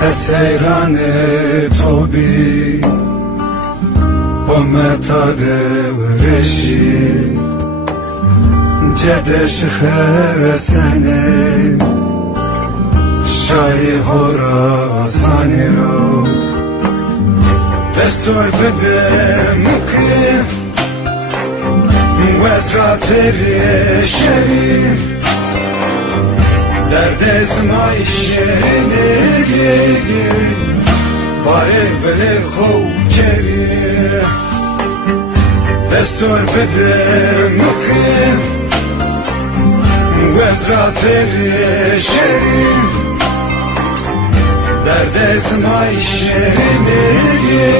حسیران توبی امتاد ورشی جدش خسنه شای خراسانی رو دستور بدم که وزرا پریشی درد اسمای شنگی باره ولی خوب کری دستور بدم که وزرا پریشی درد اسمای شنگی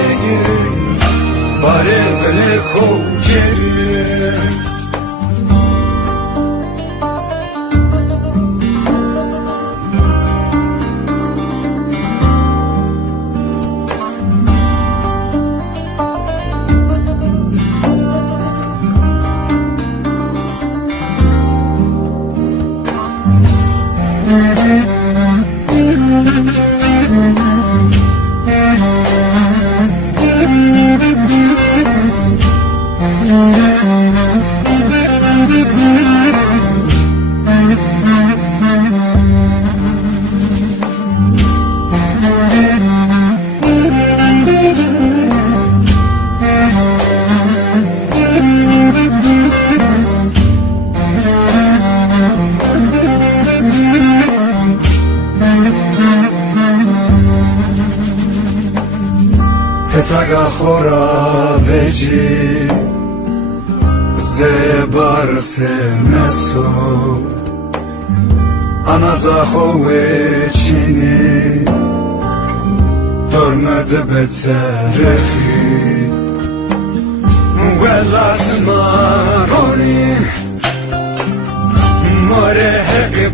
باره ولی خوب کری Petaga khora veji zebar se meso anaza khove chini dormad betserefi velas maroni more hege